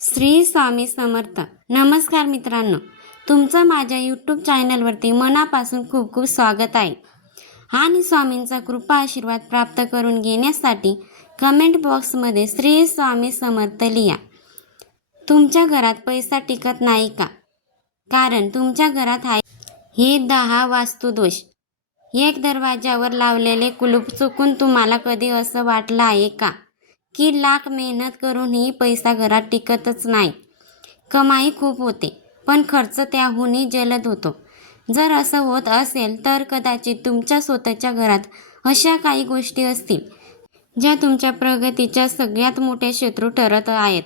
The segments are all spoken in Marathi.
श्री स्वामी समर्थ. नमस्कार मित्रांनो, तुमचं माझ्या यूट्यूब चॅनलवरती मनापासून खूप खूप स्वागत आहे. आणि स्वामींचा कृपा आशीर्वाद प्राप्त करून घेण्यासाठी कमेंट बॉक्समध्ये श्री स्वामी समर्थ लिहा. तुमच्या घरात पैसा टिकत नाही का? कारण तुमच्या घरात आहे हे 10 वास्तुदोष. एक दरवाजावर लावलेले कुलूप चुकून तुम्हाला कधी असं वाटलं आहे का की लाख मेहनत करूनही पैसा घरात टिकतच नाही? कमाई खूप होते पण खर्च त्याहूनही जलद होतो. जर असं होत असेल तर कदाचित तुमच्या स्वतःच्या घरात अशा काही गोष्टी असतील ज्या तुमच्या प्रगतीच्या सगळ्यात मोठ्या शत्रू ठरत आहेत.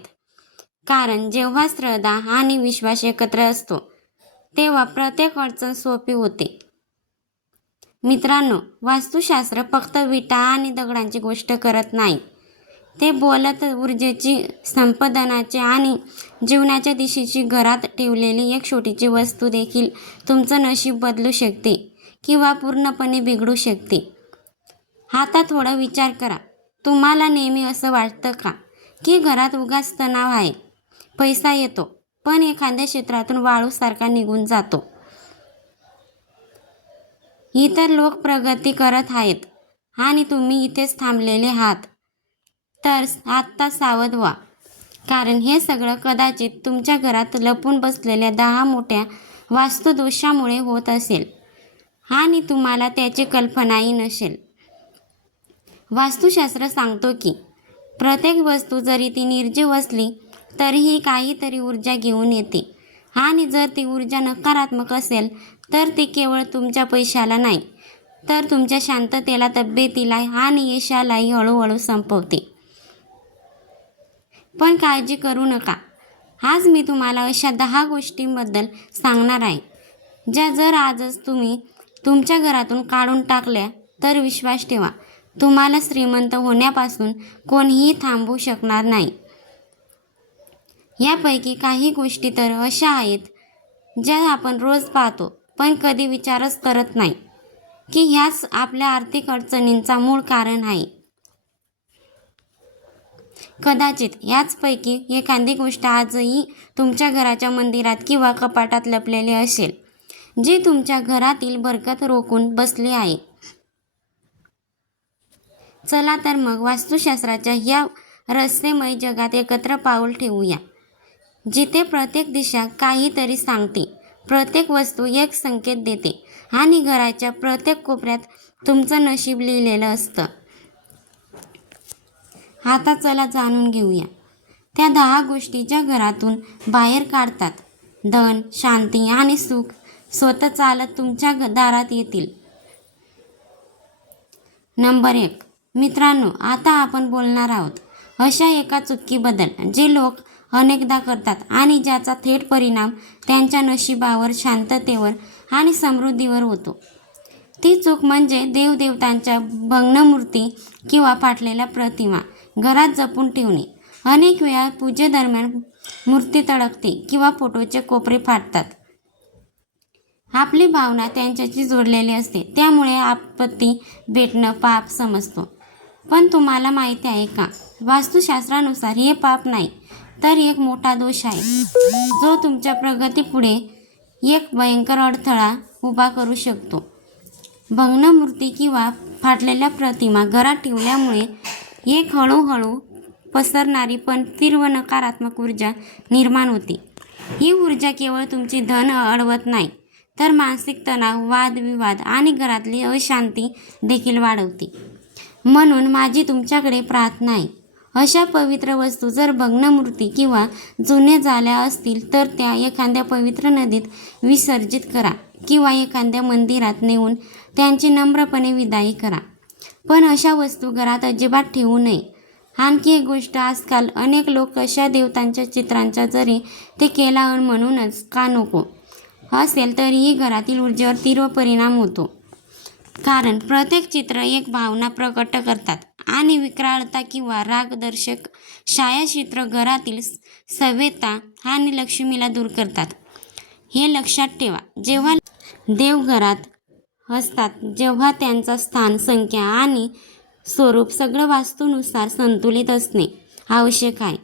कारण जेव्हा श्रद्धा आणि विश्वास एकत्र असतो तेव्हा प्रत्येक अडचण सोपी होते. मित्रांनो, वास्तुशास्त्र फक्त विटा आणि दगडांची गोष्ट करत नाही. ते बोलत ऊर्जेची, संपादनाची आणि जीवनाच्या दिशेची घरात ठेवलेली एक छोटीशी वस्तू देखील तुमचं नशीब बदलू शकते किंवा पूर्णपणे बिघडू शकते. आता थोडा विचार करा. तुम्हाला नेहमी असं वाटतं का की घरात उगाच तणाव आहे, पैसा येतो पण एखाद्या क्षेत्रातून वाळूसारखा निघून जातो? इतर लोक प्रगती करत आहेत आणि तुम्ही इथेच थांबलेले आहात. तर आत्ता सावध व्हा, कारण हे सगळं कदाचित तुमच्या घरात लपून बसलेल्या 10 मोठ्या वास्तुदोषामुळे होत असेल आणि तुम्हाला त्याची कल्पनाही नसेल. वास्तुशास्त्र सांगतो की प्रत्येक वस्तू जरी ती निर्जीव असली तरीही काहीतरी ऊर्जा घेऊन येते आणि जर ती ऊर्जा नकारात्मक असेल तर ती केवळ तुमच्या पैशाला नाही तर तुमच्या शांततेला, तब्येतीला आणि यशालाही हळूहळू संपवते. पण काळजी करू नका. आज मी तुम्हाला अशा 10 गोष्टींबद्दल सांगणार आहे ज्या जर आजच तुम्ही तुमच्या घरातून काढून टाकल्या तर विश्वास ठेवा, तुम्हाला श्रीमंत होण्यापासून कोणीही थांबवू शकणार नाही. यापैकी काही गोष्टी तर अशा आहेत ज्या आपण रोज पाहतो पण कधी विचारच करत नाही की ह्याच आपल्या आर्थिक अडचणींचा मूळ कारण आहे. कदाचित याचपैकी एखादी गोष्ट आजही तुमच्या घराच्या मंदिरात किंवा कपाटात लपलेली असेल, जी तुमच्या घरातील बरकत रोखून बसली आहे. चला तर मग वास्तुशास्त्राच्या या रहस्यमय जगात एकत्र पाऊल ठेवूया, जिथे प्रत्येक दिशा काहीतरी सांगते, प्रत्येक वस्तू एक संकेत देते आणि घराच्या प्रत्येक कोपऱ्यात तुमचं नशीब लिहिलेलं असतं. आता चला जाणून घेऊया त्या 10 गोष्टी ज्या घरातून बाहेर काढतात धन, शांती आणि सुख स्वतः चालत तुमच्या दारात येतील. नंबर 1. मित्रांनो, आता आपण बोलणार आहोत अशा एका चुकीबद्दल जे लोक अनेकदा करतात आणि ज्याचा थेट परिणाम त्यांच्या नशिबावर, शांततेवर आणि समृद्धीवर होतो. ती चूक म्हणजे देवदेवतांच्या भग्नमूर्ती किंवा फाटलेल्या प्रतिमा घरात जपून ठेवणे. अनेक वेळा पूजेदरम्यान मूर्ती तडकते किंवा फोटोचे कोपरे फाटतात. आपली भावना त्यांच्याशी जोडलेली असते, त्यामुळे आपत्ती भेटणं पाप समजतो. पण तुम्हाला माहिती आहे का, वास्तुशास्त्रानुसार हे पाप नाही तर एक मोठा दोष आहे जो तुमच्या प्रगतीपुढे एक भयंकर अडथळा उभा करू शकतो. भग्नमूर्ती किंवा फाटलेल्या प्रतिमा घरात ठेवल्यामुळे एक हळूहळू पसरणारी पण तीव्र नकारात्मक ऊर्जा निर्माण होते. ही ऊर्जा केवळ तुमची धन अडवत नाही तर मानसिक तणाव, वादविवाद आणि घरातली अशांती देखील वाढवते. म्हणून माझी तुमच्याकडे प्रार्थना आहे, अशा पवित्र वस्तू जर भग्नमूर्ती किंवा जुने झाल्या असतील तर त्या एखाद्या पवित्र नदीत विसर्जित करा किंवा एखाद्या मंदिरात नेऊन त्यांची नम्रपणे विदाई करा. पण अशा वस्तू घरात अजिबात ठेवू नये. आणखी एक गोष्ट, आजकाल अनेक लोक अशा देवतांच्या चित्रांचा जरी ते केला म्हणूनच का नको असेल तरीही घरातील ऊर्जेवर तीव्र परिणाम होतो. कारण प्रत्येक चित्र एक भावना प्रकट करतात आणि विक्राळता किंवा रागदर्शक छायाचित्र घरातील सभ्यता आणि लक्ष्मीला दूर करतात. हे लक्षात ठेवा, जेव्हा देव घरात असतात जेव्हा त्यांचा स्थान, संख्या आणि स्वरूप सगळं वास्तूनुसार संतुलित असणे आवश्यक आहे.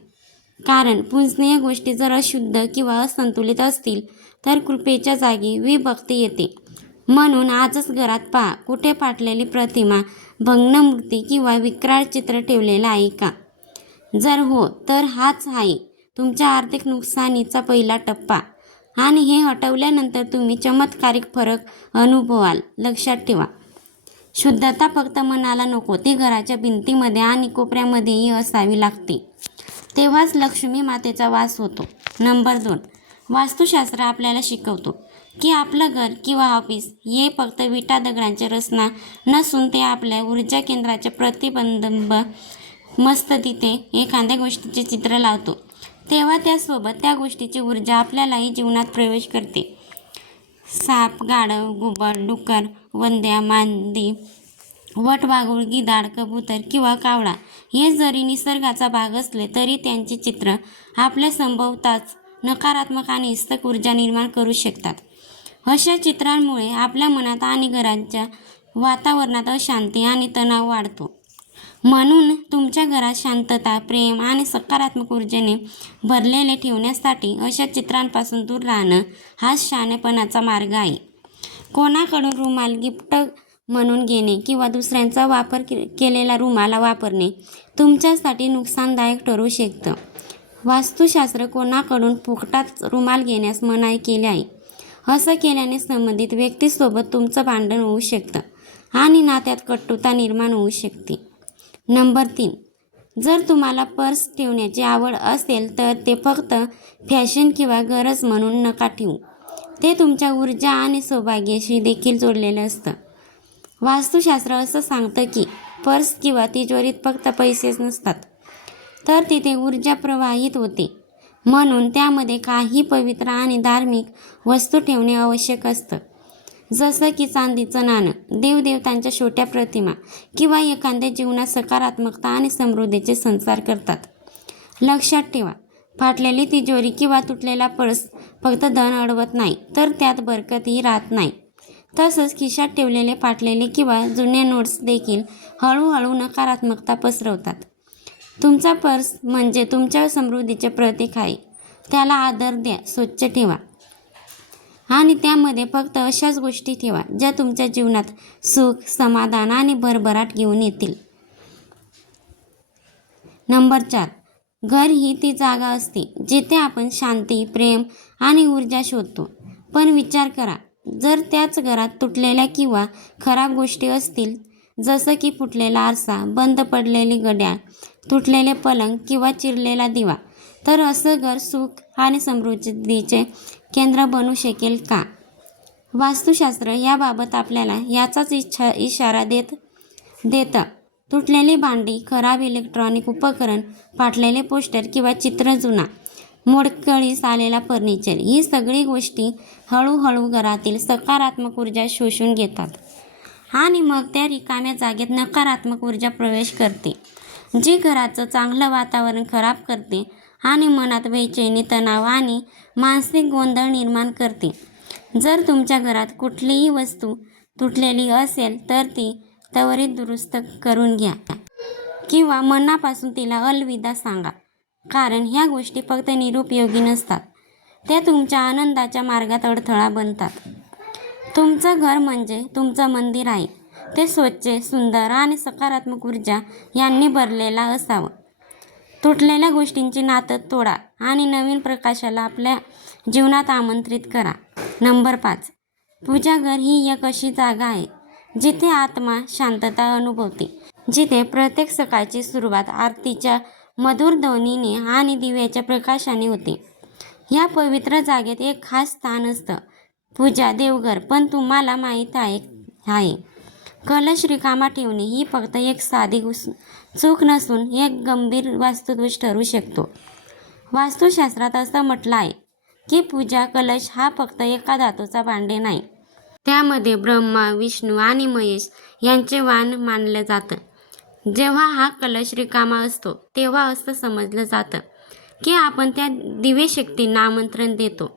कारण पूजनीय गोष्टी जर अशुद्ध किंवा असंतुलित असतील तर कृपेच्या जागी विभक्ती येते. म्हणून आजच घरात पहा, कुठे फाटलेली प्रतिमा, भग्न मूर्ती किंवा विक्राळ चित्र ठेवलेलं आहे का? जर हो, तर हाच आहे तुमच्या आर्थिक नुकसानीचा पहिला टप्पा आणि हे हटवल्यानंतर तुम्ही चमत्कारिक फरक अनुभवाल. लक्षात ठेवा, शुद्धता फक्त मनाला नको, ती घराच्या भिंतीमध्ये आणि कोपऱ्यामध्येही असावी लागते. तेव्हाच लक्ष्मी मातेचा वास होतो. नंबर 2, वास्तुशास्त्र आपल्याला शिकवतो की आपलं घर किंवा ऑफिस हे फक्त विटा दगडांचे रचना नसून ते आपल्या ऊर्जा केंद्राचे प्रतिबिंब. मस्त तिथे एखाद्या गोष्टीचे चित्र लावतो तेव्हा त्यासोबत त्या गोष्टीची ऊर्जा आपल्यालाही जीवनात प्रवेश करते. साप, गाढव, घुबड, डुक्कर, वंद्या, मांदी, वटवाघूळ, गिधाड, कबूतर किंवा कावळा हे जरी निसर्गाचा भाग असले तरी त्यांची चित्र आपल्या संभोवताच नकारात्मक आणि हिंसक ऊर्जा निर्माण करू शकतात. अशा चित्रांमुळे आपल्या मनात आणि घराच्या वातावरणात अशांती आणि तणाव वाढतो. म्हणून तुमच्या घरात शांतता, प्रेम आणि सकारात्मक ऊर्जेने भरलेले ठेवण्यासाठी अशा चित्रांपासून दूर राहणं हाच शहाणेपणाचा मार्ग आहे. कोणाकडून रुमाल गिफ्ट म्हणून घेणे किंवा दुसऱ्यांचा वापर केलेला रुमाल वापरणे तुमच्यासाठी नुकसानदायक ठरू शकतं. वास्तुशास्त्र कोणाकडून फुकटात रुमाल घेण्यास मनाई केली आहे. असं केल्याने संबंधित व्यक्तीसोबत तुमचं भांडण होऊ शकतं आणि नात्यात कटुता निर्माण होऊ शकते. नंबर 3, जर तुम्हाला पर्स ठेवण्याची आवड असेल तर ते फक्त फॅशन किंवा गरज म्हणून नका ठेवू. ते तुमच्या ऊर्जा आणि सौभाग्याशी देखील जोडलेलं असतं. वास्तुशास्त्र असं सांगतं की पर्स किंवा तिजोरीत फक्त पैसेच नसतात, तर तिथे ऊर्जा प्रवाहित होते. म्हणून त्यामध्ये काही पवित्र आणि धार्मिक वस्तू ठेवणे आवश्यक असतं, जसं की चांदीचं नाणं, देवदेवतांच्या छोट्या प्रतिमा किंवा एखाद्या जीवनात सकारात्मकता आणि समृद्धीचे संचार करतात. लक्षात ठेवा, फाटलेली तिजोरी किंवा तुटलेला पर्स फक्त धन अडवत नाही, तर त्यात बरकतही राहत नाही. तसंच खिशात ठेवलेले फाटलेले किंवा जुने नोट्स देखील हळूहळू नकारात्मकता पसरवतात. तुमचा पर्स म्हणजे तुमच्या समृद्धीचे प्रतीक आहे. त्याला आदर द्या, स्वच्छ ठेवा आणि त्यामध्ये फक्त अशाच गोष्टी ठेवा ज्या तुमच्या जीवनात सुख, समाधान आणि भरभराट घेऊन येतील. नंबर 4, घर ही ती जागा असते जिथे आपण शांती, प्रेम आणि ऊर्जा शोधतो. पण विचार करा, जर त्याच घरात तुटलेल्या किंवा खराब गोष्टी असतील, जसं की फुटलेला आरसा, बंद पडलेली घड्याळ, तुटलेले पलंग किंवा चिरलेला दिवा, तर असं घर सुख आणि समृद्धीचे केंद्र बनू शकेल का? वास्तुशास्त्र याबाबत आपल्याला याचाच इशारा देतं. तुटलेली भांडी, खराब इलेक्ट्रॉनिक उपकरण, फाटलेले पोस्टर किंवा चित्र, जुना मोडकळीस आलेला फर्निचर, ही सगळी गोष्टी हळूहळू घरातील सकारात्मक ऊर्जा शोषून घेतात आणि मग त्या रिकाम्या जागेत नकारात्मक ऊर्जा प्रवेश करते, जी घराचं चांगलं वातावरण खराब करते आणि मनात बेचैनी, तणाव आणि मानसिक गोंधळ निर्माण करते. जर तुमच्या घरात कुठलीही वस्तू तुटलेली असेल तर ती त्वरित दुरुस्त करून घ्या किंवा मनापासून तिला अलविदा सांगा. कारण ह्या गोष्टी फक्त निरुपयोगी नसतात, त्या तुमच्या आनंदाच्या मार्गात अडथळा बनतात. तुमचं घर म्हणजे तुमचं मंदिर आहे. ते स्वच्छ, सुंदर आणि सकारात्मक ऊर्जा यांनी भरलेला असावं. तुटलेल्या गोष्टींची नातं तोडा आणि नवीन प्रकाशाला आपल्या जीवनात आमंत्रित करा. नंबर 5, पूजाघर ही एक अशी जागा आहे जिथे आत्मा शांतता अनुभवते, जिथे प्रत्येक सकाळची सुरुवात आरतीच्या मधुर ध्वनीने आणि दिव्याच्या प्रकाशाने होते. या पवित्र जागेत एक खास स्थान असतं, पूजा देवघर. पण तुम्हाला माहीत आहे कलश रिकामा ठेवणे ही फक्त एक साधी चूक नसून एक गंभीर वास्तुदोष ठरू शकतो. वास्तुशास्त्रात असं म्हटलं आहे की पूजा कलश हा फक्त एका धातूचा भांडे नाही, त्यामध्ये ब्रह्मा, विष्णू आणि महेश यांचे वाण मानलं जातं. जेव्हा हा कलश रिकामा असतो तेव्हा असं समजलं जातं की आपण त्या दिव्यशक्तींना आमंत्रण देतो.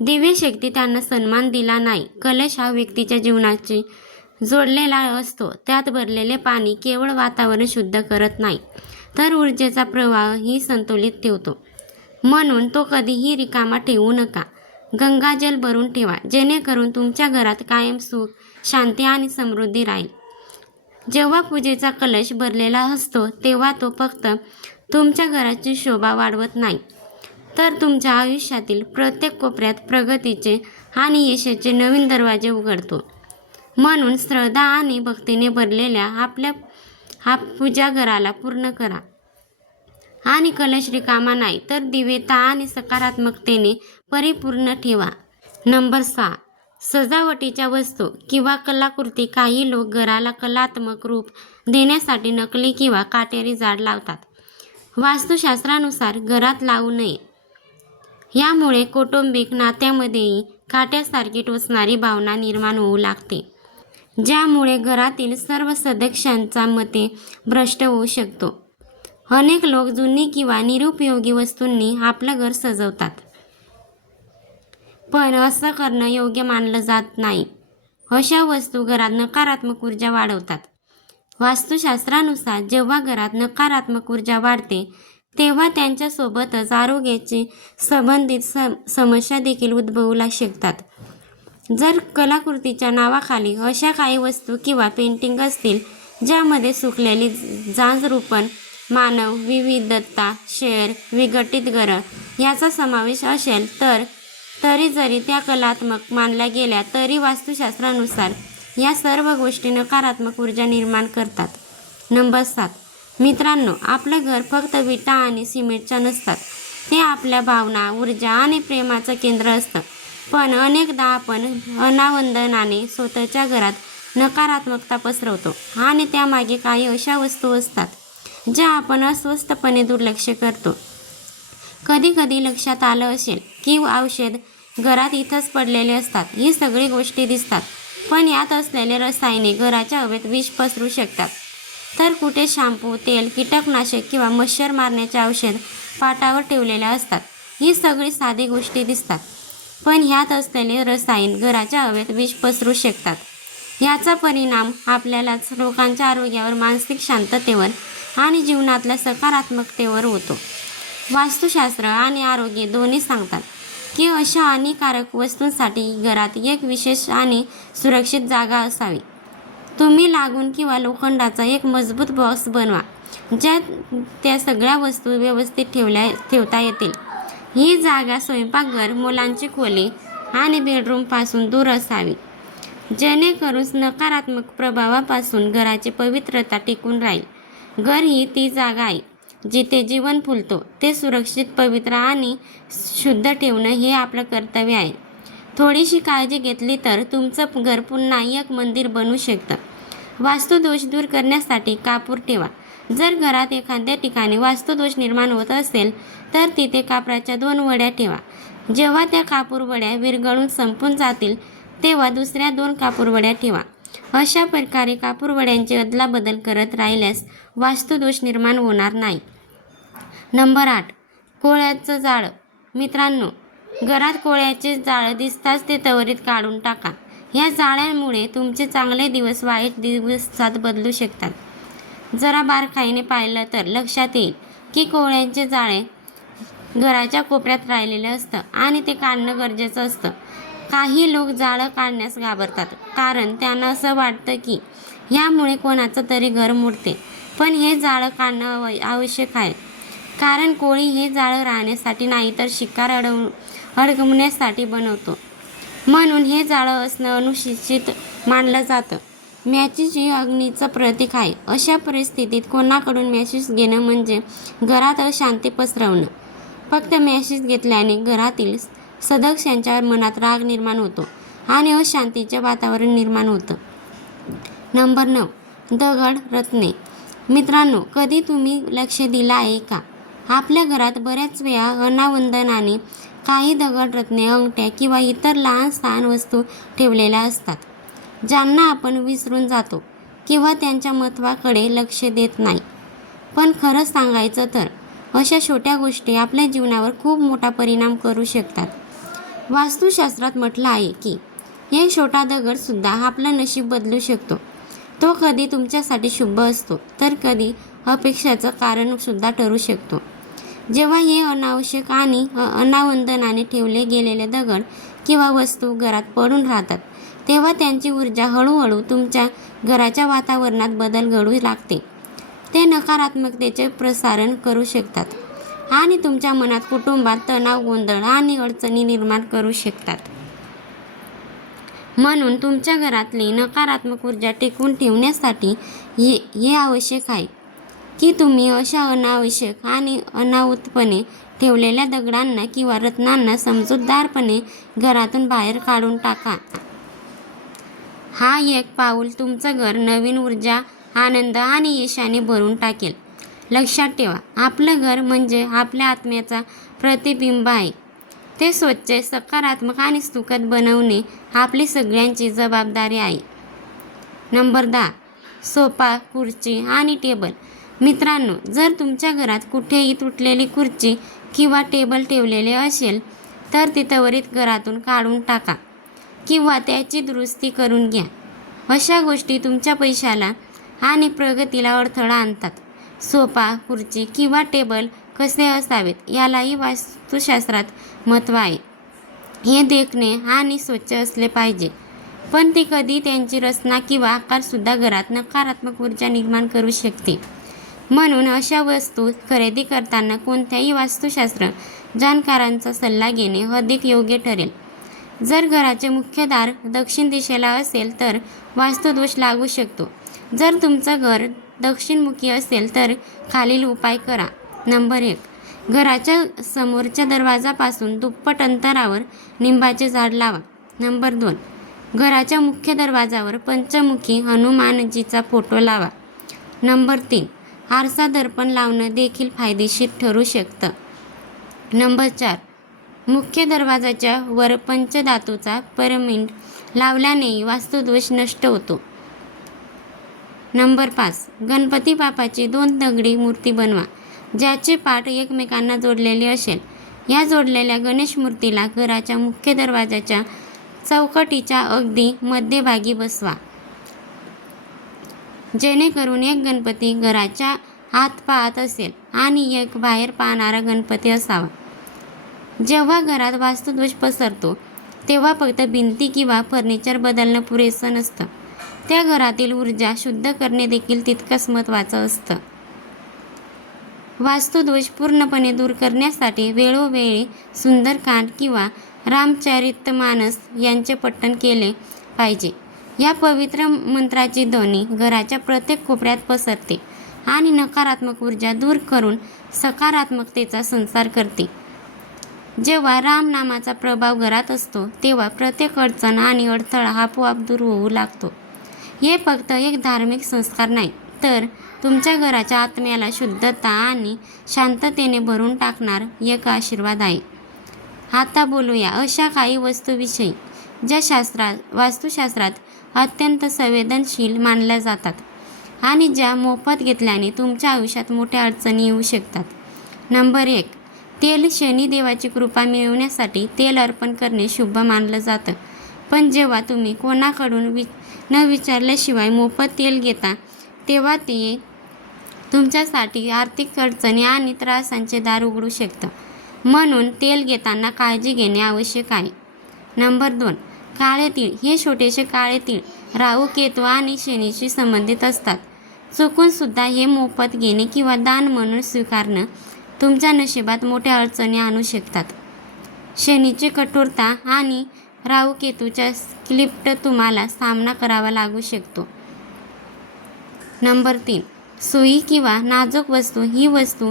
दिव्यशक्ती त्यांना सन्मान दिला नाही. कलश हा व्यक्तीच्या जीवनाशी जोडलेला असतो. त्यात भरलेले पाणी केवळ वातावरण शुद्ध करत नाही, तर ऊर्जेचा प्रवाहही संतुलित ठेवतो. म्हणून तो कधीही रिकामा ठेवू नका. गंगाजल भरून ठेवा, जेणेकरून तुमच्या घरात कायम सुख, शांती आणि समृद्धी राहील. जेव्हा पूजेचा कलश भरलेला असतो तेव्हा तो फक्त तुमच्या घराची शोभा वाढवत नाही, तर तुमच्या आयुष्यातील प्रत्येक कोपऱ्यात प्रगतीचे आणि यशाचे नवीन दरवाजे उघडतो. म्हणून श्रद्धा आणि भक्तीने भरलेल्या आपल्या पूजा घराला पूर्ण करा. आणि कलश रिकामा नाही, तर दिव्यता आणि सकारात्मकतेने परिपूर्ण ठेवा. नंबर 6. सजावटीच्या वस्तू किंवा कलाकृती. काही लोक घराला कलात्मक रूप देण्यासाठी नकली किंवा काटेरी झाड लावतात. वास्तुशास्त्रानुसार घरात लावू नये. यामुळे कौटुंबिक नात्यामध्येही काट्यासारखी टोचणारी भावना निर्माण होऊ लागते, ज्यामुळे घरातील सर्व सदस्यांचा मते भ्रष्ट होऊ शकतो. अनेक लोक जुनी किंवा निरुपयोगी वस्तूंनी आपलं घर सजवतात, पण असं करणं योग्य मानलं जात नाही. अशा वस्तू घरात नकारात्मक ऊर्जा वाढवतात. वास्तुशास्त्रानुसार जेव्हा घरात नकारात्मक ऊर्जा वाढते तेव्हा त्यांच्यासोबतच आरोग्याची संबंधित समस्या देखील उद्भवू शकतात. जर कलाकृतीच्या नावाखाली अशा काही वस्तू किंवा पेंटिंग असतील ज्यामध्ये सुकलेली जांजरूपण, मानव विविधता, शहर विघटित घरं याचा समावेश असेल तर जरी त्या कलात्मक मानल्या गेल्या तरी वास्तुशास्त्रानुसार या सर्व गोष्टी नकारात्मक ऊर्जा निर्माण करतात. नंबर 7. मित्रांनो, आपलं घर फक्त विटा आणि सिमेंटचं नसतात. ते आपल्या भावना, ऊर्जा आणि प्रेमाचं केंद्र असतं. पण अनेकदा आपण अनावधानाने स्वतःच्या घरात नकारात्मकता पसरवतो आणि त्यामागे काही अशा वस्तू असतात ज्या आपण अस्वस्थपणे दुर्लक्ष करतो. कधी लक्षात आलं असेल की औषध घरात इथंच पडलेले असतात. ही सगळी गोष्टी दिसतात, पण यात असलेले रसायने घराच्या हवेत विष पसरू शकतात. तर कुठे शॅम्पू, तेल, कीटकनाशक किंवा मच्छर मारण्याचे औषध पाटावर ठेवलेले असतात. ही सगळी साधी गोष्टी दिसतात, पण ह्यात असलेले रसायन घराच्या हवेत विष पसरू शकतात. याचा परिणाम आपल्यालाच, लोकांच्या आरोग्यावर, मानसिक शांततेवर आणि जीवनातल्या सकारात्मकतेवर होतो. वास्तुशास्त्र आणि आरोग्य दोन्ही सांगतात की अशा हानिकारक वस्तूंसाठी घरात एक विशेष आणि सुरक्षित जागा असावी. तुम्ही लागून किंवा लोखंडाचा एक मजबूत बॉक्स बनवा ज्यात त्या सगळ्या वस्तू व्यवस्थित ठेवता येतील. ही जागा स्वयंपाकघर, मुलांची खोली आणि बेडरूमपासून दूर असावी, जेणेकरून नकारात्मक प्रभावापासून घराची पवित्रता टिकून राहील. घर ही ती जागा आहे जिथे जीवन फुलतो. ते सुरक्षित, पवित्र आणि शुद्ध ठेवणं हे आपलं कर्तव्य आहे. थोडीशी काळजी घेतली तर तुमचं घर पुन्हा एक मंदिर बनू शकतं. वास्तुदोष दूर करण्यासाठी कापूर ठेवा. जर घरात एखाद्या ठिकाणी वास्तुदोष निर्माण होत असेल तर तिथे कापराच्या 2 वड्या ठेवा. जेव्हा त्या कापूर वड्या विरघळून संपून जातील तेव्हा दुसऱ्या 2 कापूर वड्या ठेवा. अशा प्रकारे कापूर वड्यांची अदलाबदल करत राहिल्यास वास्तुदोष निर्माण होणार नाही. नंबर 8. कोळ्याचं जाळं. मित्रांनो, घरात कोळ्याचे जाळं दिसताच ते त्वरित काढून टाका. या जाळ्यामुळे तुमचे चांगले दिवस वाईट दिवसात बदलू शकतात. जरा बारकाईने पाहिलं तर लक्षात येईल की कोळ्यांचे जाळे घराच्या कोपऱ्यात राहिलेलं असतं आणि ते काढणं गरजेचं असतं. काही लोक जाळं काढण्यास घाबरतात कारण त्यांना असं वाटतं की यामुळे कोणाचं तरी घर मोडते. पण हे जाळं काढणं आवश्यक आहे, कारण कोळी हे जाळं राहण्यासाठी नाही तर शिकार अडकवण्यासाठी बनवतो. म्हणून हे जाळं असणं अनुचित मानलं जातं. मॅचेस ही अग्नीचं प्रतीक आहे. अशा परिस्थितीत कोणाकडून मॅचेस घेणं म्हणजे घरात अशांती पसरवणं. फक्त मॅचेस घेतल्याने घरातील सदस्यांच्या मनात राग निर्माण होतो आणि अशांतीचे वातावरण निर्माण होतं. नंबर 9. दगड रत्ने. मित्रांनो, कधी तुम्ही लक्ष दिलं आहे का? आपल्या घरात बऱ्याच वेळा अनावधानाने काही दगड रत्ने, अंगठ्या किंवा इतर लहान सहान वस्तू ठेवलेल्या असतात, ज्यांना आपण विसरून जातो किंवा त्यांच्या महत्त्वाकडे लक्ष देत नाही. पण खरं सांगायचं तर अशा छोट्या गोष्टी आपल्या जीवनावर खूप मोठा परिणाम करू शकतात. वास्तुशास्त्रात म्हटलं आहे की एक छोटा दगडसुद्धा आपलं नशीब बदलू शकतो. तो कधी तुमच्यासाठी शुभ असतो तर कधी अपेक्षाचं कारण सुद्धा ठरू शकतो. जेव्हा हे अनावश्यक आणि अनावधानाने ठेवले गेलेले दगड किंवा वस्तू घरात पडून राहतात, तेव्हा त्यांची ऊर्जा हळूहळू तुमच्या घराच्या वातावरणात बदल घडू लागते. ते नकारात्मकतेचे प्रसारण करू शकतात आणि तुमच्या मनात, कुटुंबात तणाव, गोंधळ आणि अडचणी निर्माण करू शकतात. म्हणून तुमच्या घरातली नकारात्मक ऊर्जा टिकवून ठेवण्यासाठी हे आवश्यक आहे की तुम्ही अशा अनावश्यक आणि अनाहूतपणे ठेवलेल्या दगडांना किंवा रत्नांना समजूतदारपणे घरातून बाहेर काढून टाका. हा एक पाऊल तुमचं घर नवीन ऊर्जा, आनंद आणि यशाने भरून टाकेल. लक्षात ठेवा, आपलं घर म्हणजे आपल्या आत्म्याचा प्रतिबिंब आहे. ते स्वच्छ, सकारात्मक आणि सुखद बनवणे आपली सगळ्यांची जबाबदारी आहे. नंबर 10. सोफा, खुर्ची आणि टेबल. मित्रांनो, जर तुमच्या घरात कुठेही तुटलेली खुर्ची किंवा टेबल ठेवलेले असेल तर ती त्वरित घरातून काढून टाका किंवा त्याची दुरुस्ती करून घ्या. अशा गोष्टी तुमच्या पैशाला आणि प्रगतीला अडथळा आणतात. सोफा, खुर्ची किंवा टेबल कसे असावेत यालाही वास्तुशास्त्रात महत्त्व आहे. हे देखणे आणि स्वच्छ असले पाहिजे, पण ती कधी त्यांची रचना किंवा आकारसुद्धा घरात नकारात्मक ऊर्जा निर्माण करू शकते. म्हणून अशा वस्तू खरेदी करताना कोणत्याही वास्तुशास्त्र जाणकारांचा सल्ला घेणे अधिक योग्य ठरेल. जर घराचे मुख्य दार दक्षिण दिशेला असेल तर वास्तुदोष लागू शकतो. जर तुमचं घर दक्षिणमुखी असेल तर खालील उपाय करा. नंबर 1. घराच्या समोरच्या दरवाजापासून दुप्पट अंतरावर लिंबाचे झाड लावा. नंबर 2. घराच्या मुख्य दरवाजावर पंचमुखी हनुमानजीचा फोटो लावा. नंबर 3. आरसा दर्पण लावणं देखील फायदेशीर ठरू शकतं. नंबर 4. मुख्य दरवाजाच्या वर पंचधातूचा पिरॅमिड लावल्यानेही वास्तुदोष नष्ट होतो. नंबर 5. गणपती बाप्पाची 2 दगडी मूर्ती बनवा ज्याचे पाठ एकमेकांना जोडलेले असेल. या जोडलेल्या गणेश मूर्तीला घराच्या मुख्य दरवाजाच्या चौकटीच्या अगदी मध्यभागी बसवा, जेणेकरून एक गणपती घराच्या आत पाहत असेल आणि एक बाहेर पाहणारा गणपती असावा. जेव्हा घरात वास्तुदोष पसरतो तेव्हा फक्त भिंती किंवा फर्निचर बदलणं पुरेसं नसतं, त्या घरातील ऊर्जा शुद्ध करणे देखील तितकंच महत्त्वाचं असतं. वास्तुदोष पूर्णपणे दूर करण्यासाठी वेळोवेळी सुंदरकांड किंवा रामचरितमानस यांचे पठण केले पाहिजे. या पवित्र मंत्राची ध्वनी घराच्या प्रत्येक कोपऱ्यात पसरते आणि नकारात्मक ऊर्जा दूर करून सकारात्मकतेचा संचार करते. जेव्हा रामनामाचा प्रभाव घरात असतो तेव्हा प्रत्येक अडचण आणि अडथळा आपोआप दूर होऊ लागतो. हे फक्त एक धार्मिक संस्कार नाही, तर तुमच्या घराच्या आत्म्याला शुद्धता आणि शांततेने भरून टाकणार एक आशीर्वाद आहे. आता बोलूया अशा काही वस्तूविषयी ज्या वास्तुशास्त्रात अत्यंत संवेदनशील मानल्या जातात आणि ज्या मोफत घेतल्याने तुमच्या आयुष्यात मोठ्या अडचणी येऊ शकतात. नंबर 1. तेल. शनिदेवाची कृपा मिळवण्यासाठी तेल अर्पण करणे शुभ मानलं जातं. पण जेव्हा तुम्ही कोणाकडून न विचारल्याशिवाय मोफत तेल घेता तेव्हा ते तुमच्यासाठी आर्थिक अडचणी आणि त्रासांचे दार उघडू शकतं. म्हणून तेल घेताना काळजी घेणे आवश्यक आहे. नंबर 2. काळे तीळ. हे छोटेसे काळे तीळ राहू, केतू आणि शनीशी संबंधित असतात. चुकूनसुद्धा हे मोफत घेणे किंवा दान म्हणून स्वीकारणं तुमच्या नशिबात मोठ्या अडचणी आणू शकतात. शनीची कठोरता आणि राहू केतूच्या क्लिप्ट तुम्हाला सामना करावा लागू शकतो. नंबर 3. सुई किंवा नाजूक वस्तू. ही वस्तू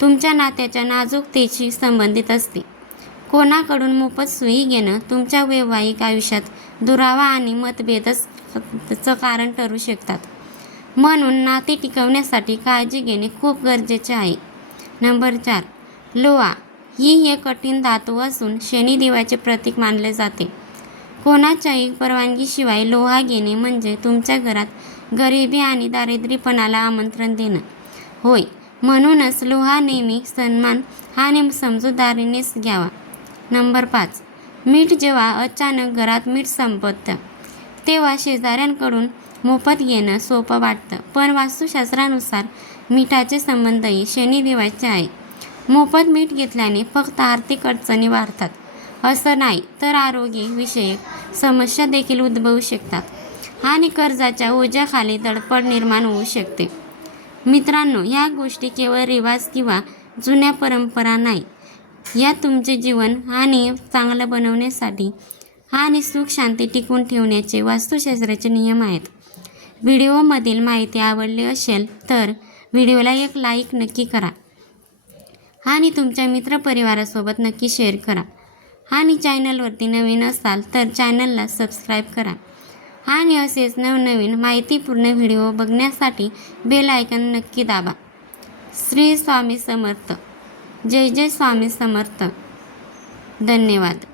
तुमच्या नात्याच्या नाजूकतेशी संबंधित असते. कोणाकडून मोफत सुई घेणं तुमच्या वैवाहिक आयुष्यात दुरावा आणि मतभेदाचं कारण ठरू शकतात. म्हणून नाती टिकवण्यासाठी काळजी घेणे खूप गरजेचे आहे. नंबर 4. लोहा. ही एक कठीण धातू असून शनिदेवाचे प्रतीक मानले जाते. कोणाच्याही परवानगीशिवाय लोहा घेणे म्हणजे तुमच्या घरात गरिबी आणि दारिद्र्यपणाला आमंत्रण देणं होय. म्हणूनच लोहा नेहमी सन्मान आणि समजूतदारीनेच घ्यावा. नंबर 5. मीठ. जेव्हा अचानक घरात मीठ संपतं तेव्हा शेजाऱ्यांकडून मोफत घेणं सोपं वाटतं, पण वास्तुशास्त्रानुसार मिठाचे संबंधही शनिदेवाचे आहे. मोफत मीठ घेतल्याने फक्त आर्थिक अडचणी वाढतात असं नाही, तर आरोग्यविषयक समस्या देखील उद्भवू शकतात आणि कर्जाच्या ओझ्याखाली धडपड निर्माण होऊ शकते. मित्रांनो, ह्या गोष्टी केवळ रिवाज किंवा जुन्या परंपरा नाही, या तुमचे जीवन आणि चांगलं बनवण्यासाठी आणि सुख शांती टिकवून ठेवण्याचे वास्तुशास्त्राचे नियम आहेत. व्हिडिओमधील माहिती आवडली असेल तर व्हिडिओला एक लाईक नक्की करा आणि तुमच्या मित्रपरिवारासोबत नक्की शेअर करा. आणि चॅनलवरती नवीन असाल तर चॅनलला सबस्क्राईब करा आणि असेच नवनवीन माहितीपूर्ण व्हिडिओ बघण्यासाठी बेल आयकॉन नक्की दाबा. श्री स्वामी समर्थ. जय जय स्वामी समर्थ. धन्यवाद.